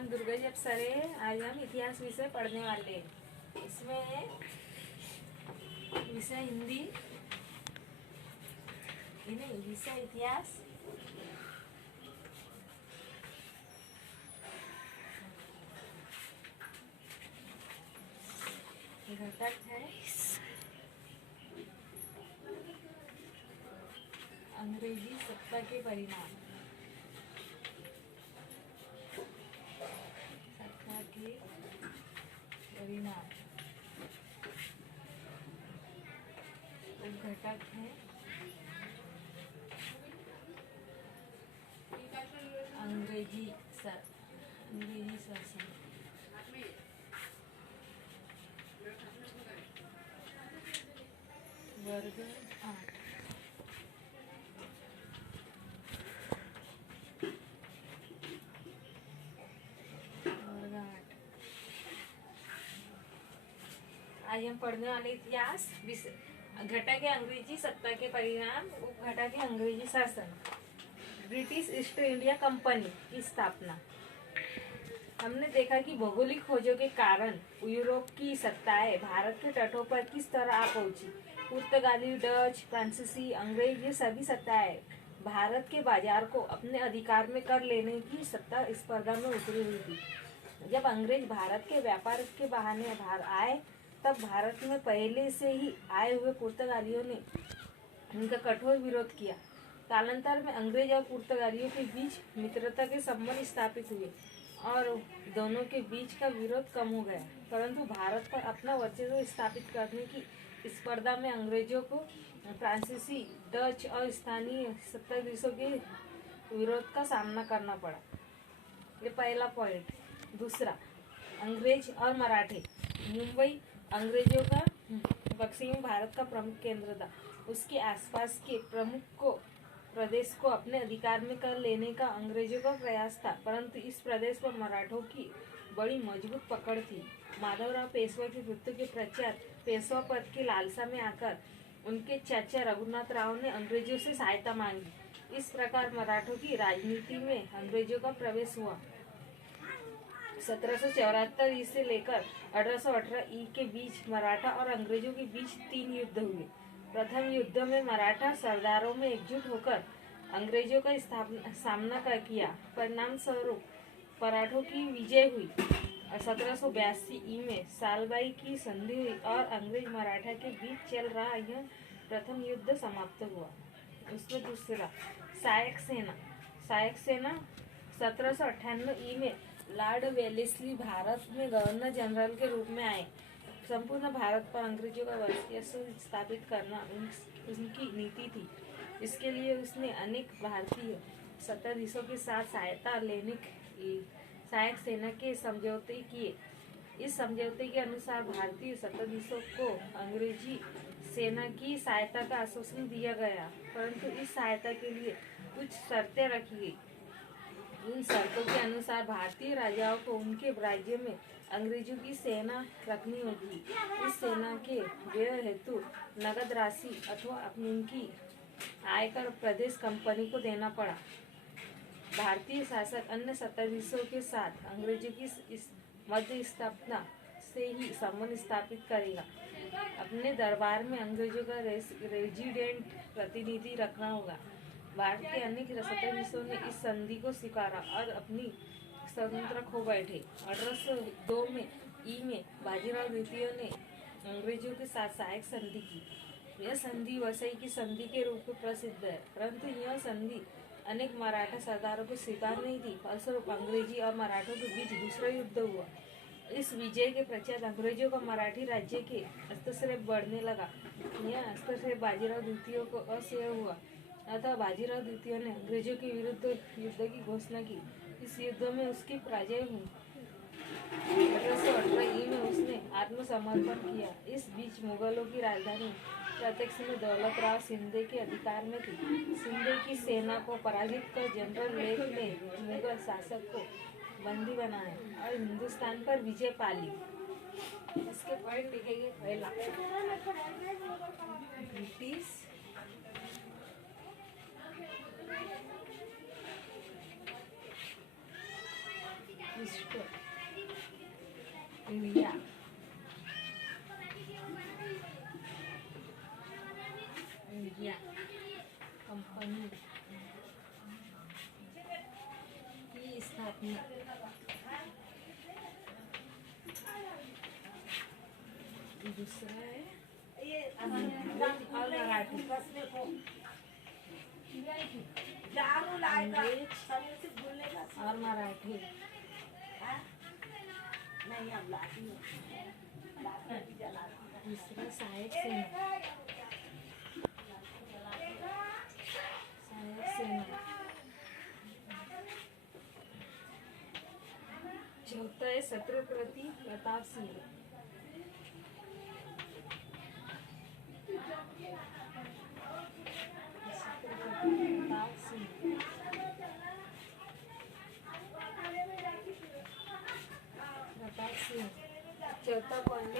नाम दुर्गा जी अप्सरे है। आज हम इतिहास विषय पढ़ने वाले हैं। इसमें है विषय हिंदी, नहीं विषय इतिहास, घटक है अंग्रेजी सत्ता के परिणाम, सत्ता के परिणाम। घटक है अंग्रेजी शासन। वर्ग 8। आज हम पढ़ने वाले इतिहास घटक है अंग्रेजी सत्ता के परिणाम। घटक है अंग्रेजी शासन। ब्रिटिश ईस्ट इंडिया कंपनी की स्थापना। हमने देखा कि भौगोलिक खोजों के कारण यूरोप की सत्ताएं भारत के तटों पर किस तरह आ पहुंची। पुर्तगाली, डच, फ्रांसीसी, अंग्रेज ये सभी सत्ताएं भारत के बाजार को अपने अधिकार में कर लेने की सत्ता स्पर्धा में उतरी हुई थी। जब अंग्रेज भारत के व्यापार के बहाने बाहर आए, तब भारत में पहले से ही आए हुए पुर्तगालियों ने उनका कठोर विरोध किया। कालांतर में अंग्रेज और पुर्तगालियों के बीच मित्रता के संबंध स्थापित हुए और दोनों के बीच का विरोध कम हो गया। परंतु भारत पर अपना वर्चस्व स्थापित करने की स्पर्धा में अंग्रेजों को फ्रांसीसी, डच और स्थानीय सत्ताधीशों के विरोध का सामना करना पड़ा। ये पहला पॉइंट। दूसरा, अंग्रेज और मराठे। मुंबई अंग्रेजों का पश्चिमी भारत का प्रमुख केंद्र था। उसके आसपास के प्रदेश को अपने अधिकार में कर लेने का अंग्रेजों का प्रयास था, परंतु इस प्रदेश पर मराठों की बड़ी मजबूत पकड़ थी। माधवराव पेशवा की मृत्यु के पश्चात पेशवा पद की लालसा में आकर उनके चाचा रघुनाथ राव ने अंग्रेजों से सहायता मांगी। इस प्रकार मराठों की राजनीति में अंग्रेजों का प्रवेश हुआ। 1774 से लेकर 1818 के बीच मराठा और अंग्रेजों के बीच 3 युद्ध हुए। प्रथम युद्ध में मराठा सरदारों में एकजुट होकर अंग्रेजों का सामना किया। परिणाम स्वरूप मराठों की विजय हुई। 1782 में सालबाई की संधि हुई और अंग्रेज मराठा के बीच चल रहा यह प्रथम युद्ध समाप्त हुआ। उसमें दूसरा, सहायक सेना 1798 में लॉर्ड वेलेस्ली भारत में गवर्नर जनरल के रूप में आए। संपूर्ण भारत पर अंग्रेजों का वर्चस्व स्थापित करना उनकी नीति थी। इसके लिए उसने अनेक भारतीय सत्ताधीशों के साथ सहायता लेने सहायक सेना के समझौते किए। इस समझौते के अनुसार भारतीय सत्ताधीशों को अंग्रेजी सेना की सहायता का आश्वासन दिया गया, परंतु इस सहायता के लिए कुछ शर्तें रखी गई। इन शर्तों के अनुसार भारतीय राजाओं को उनके राज्य में अंग्रेजों की सेना रखनी होगी। इस सेना के व्यय हेतु नगद राशि अथवा उनकी आयकर प्रदेश कंपनी को देना पड़ा। भारतीय शासक अन्य सत्ताधीशों के साथ अंग्रेजों की इस मध्य स्थापना से ही संबंध स्थापित करेगा। अपने दरबार में अंग्रेजों का रेजिडेंट प्रतिनिधि रखना होगा। भारत के अनेक सत्ताधीशों ने इस संधि को स्वीकारा और अपनी स्वतंत्र खो बैठे। 1802 में बाजीराव द्वितीय ने अंग्रेजों के साथ सहायक संधि की। यह संधि वसई की संधि के रूप में प्रसिद्ध है, परंतु यह संधि अनेक मराठा सरदारों को स्वीकार नहीं थी। फलस्वरूप अंग्रेजी और मराठों के बीच दूसरा युद्ध हुआ। इस विजय के पश्चात अंग्रेजों का मराठी राज्य के हस्तक्षेप बढ़ने लगा। यह हस्तक्षेप बाजीराव द्वितीय को असह्य हुआ, अतः बाजीराव द्वितीय ने अंग्रेजों के विरुद्ध युद्ध की घोषणा की। इस युद्ध में उसकी पराजय हुई। 1818 में उसने आत्मसमर्पण किया। इस बीच मुगलों की राजधानी प्रत्यक्ष में दौलत राव शिंदे के अधिकार में थी। शिंदे की सेना को पराजित कर जनरल लेक ने मुगल शासक को बंदी बनाया और हिंदुस्तान पर विजय पा ली। इसके पॉइंट लिखेंगे। पहला, British east India India company की स्थापना। दूसरा है और मराठी अंग्रेज और मराठी तीसरा सहायक सेना चौथा है छत्रपति प्रताप सिंह प्रताप सिंह चौथा कौन है?